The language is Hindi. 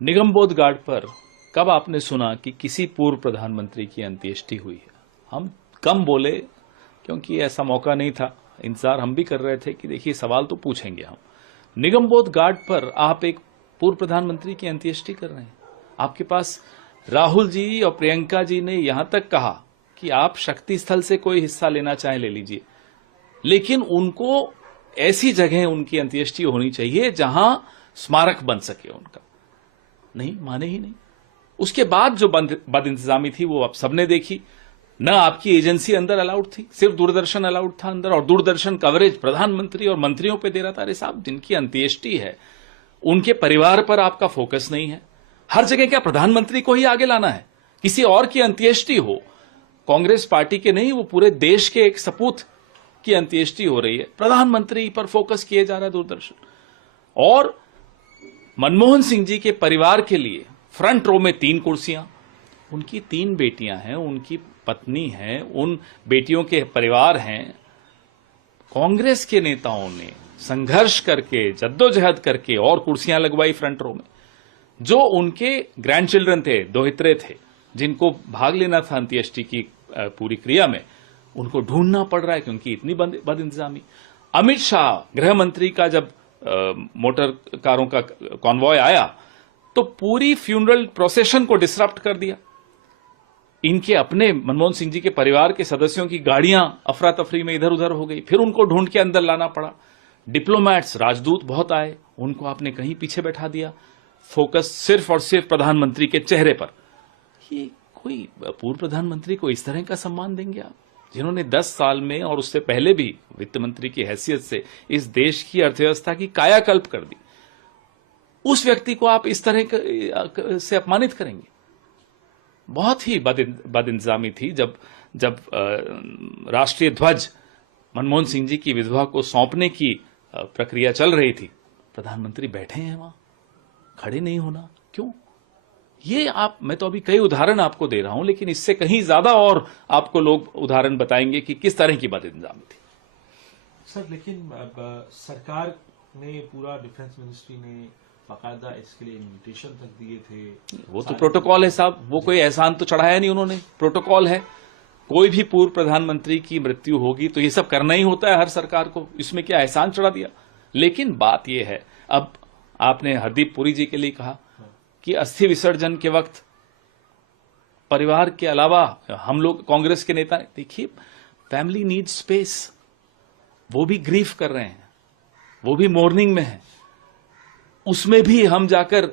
निगमबोध घाट पर कब आपने सुना कि किसी पूर्व प्रधानमंत्री की अंत्येष्टि हुई है? हम कम बोले क्योंकि ऐसा मौका नहीं था। इंतजार हम भी कर रहे थे कि देखिए सवाल तो पूछेंगे हम। निगमबोध घाट पर आप एक पूर्व प्रधानमंत्री की अंत्येष्टि कर रहे हैं। आपके पास राहुल जी और प्रियंका जी ने यहां तक कहा कि आप शक्ति स्थल से कोई हिस्सा लेना चाहे ले लीजिए, लेकिन उनको ऐसी जगह उनकी अंत्येष्टि होनी चाहिए जहां स्मारक बन सके उनका। नहीं, माने ही नहीं। उसके बाद जो बदइंतजामी थी वो आप सबने देखी। न आपकी एजेंसी अंदर अलाउड थी, सिर्फ दूरदर्शन अलाउड था अंदर, और दूरदर्शन कवरेज प्रधानमंत्री और मंत्रियों पे दे रहा था। अरे साहब, जिनकी अंत्येष्टि है उनके परिवार पर आपका फोकस नहीं है। हर जगह क्या प्रधानमंत्री को ही आगे लाना है? किसी और की अंत्येष्टि हो, कांग्रेस पार्टी के नहीं, वो पूरे देश के एक सपूत की अंत्येष्टि हो रही है, प्रधानमंत्री पर फोकस किए जा रहा है दूरदर्शन। और मनमोहन सिंह जी के परिवार के लिए फ्रंट रो में 3 कुर्सियां, उनकी 3 बेटियां हैं, उनकी पत्नी है, उन बेटियों के परिवार हैं। कांग्रेस के नेताओं ने संघर्ष करके, जद्दोजहद करके और कुर्सियां लगवाई फ्रंट रो में। जो उनके ग्रैंड चिल्ड्रन थे, दोहित्रे थे, जिनको भाग लेना था अंत्येष्टि की पूरी क्रिया में, उनको ढूंढना पड़ रहा है क्योंकि इतनी बदइंतजामी। अमित शाह गृह मंत्री का जब मोटर कारों का कॉन्वॉय आया तो पूरी फ्यूनरल प्रोसेशन को डिसरप्ट कर दिया। इनके अपने मनमोहन सिंह जी के परिवार के सदस्यों की गाड़ियां अफरा तफरी में इधर उधर हो गई, फिर उनको ढूंढ के अंदर लाना पड़ा। डिप्लोमैट्स, राजदूत बहुत आए, उनको आपने कहीं पीछे बैठा दिया। फोकस सिर्फ और सिर्फ प्रधानमंत्री के चेहरे पर। ये कोई पूर्व प्रधानमंत्री को इस तरह का सम्मान देंगे आप, जिन्होंने 10 साल में और उससे पहले भी वित्त मंत्री की हैसियत से इस देश की अर्थव्यवस्था की कायाकल्प कर दी? उस व्यक्ति को आप इस तरह से अपमानित करेंगे? बहुत ही बदइंतजामी थी। जब राष्ट्रीय ध्वज मनमोहन सिंह जी की विधवा को सौंपने की प्रक्रिया चल रही थी, प्रधानमंत्री बैठे हैं वहां, खड़े नहीं होना क्यों? ये मैं तो अभी कई उदाहरण आपको दे रहा हूं, लेकिन इससे कहीं ज्यादा और आपको लोग उदाहरण बताएंगे कि किस तरह की बदइंतजामी थी। सर, लेकिन सरकार ने, पूरा डिफेंस मिनिस्ट्री ने बाकायदा इसके लिए इन्विटेशन तक दिए थे। वो तो प्रोटोकॉल है साहब, वो कोई एहसान तो चढ़ाया नहीं उन्होंने, प्रोटोकॉल है। कोई भी पूर्व प्रधानमंत्री की मृत्यु होगी तो ये सब करना ही होता है हर सरकार को, इसमें क्या एहसान चढ़ा दिया? लेकिन बात यह है, अब आपने हरदीप पुरी जी के लिए कहा कि अस्थि विसर्जन के वक्त परिवार के अलावा हम लोग कांग्रेस के नेता, देखिए फैमिली नीड्स स्पेस, वो भी ग्रीफ कर रहे हैं, वो भी मोर्निंग में है, उसमें भी हम जाकर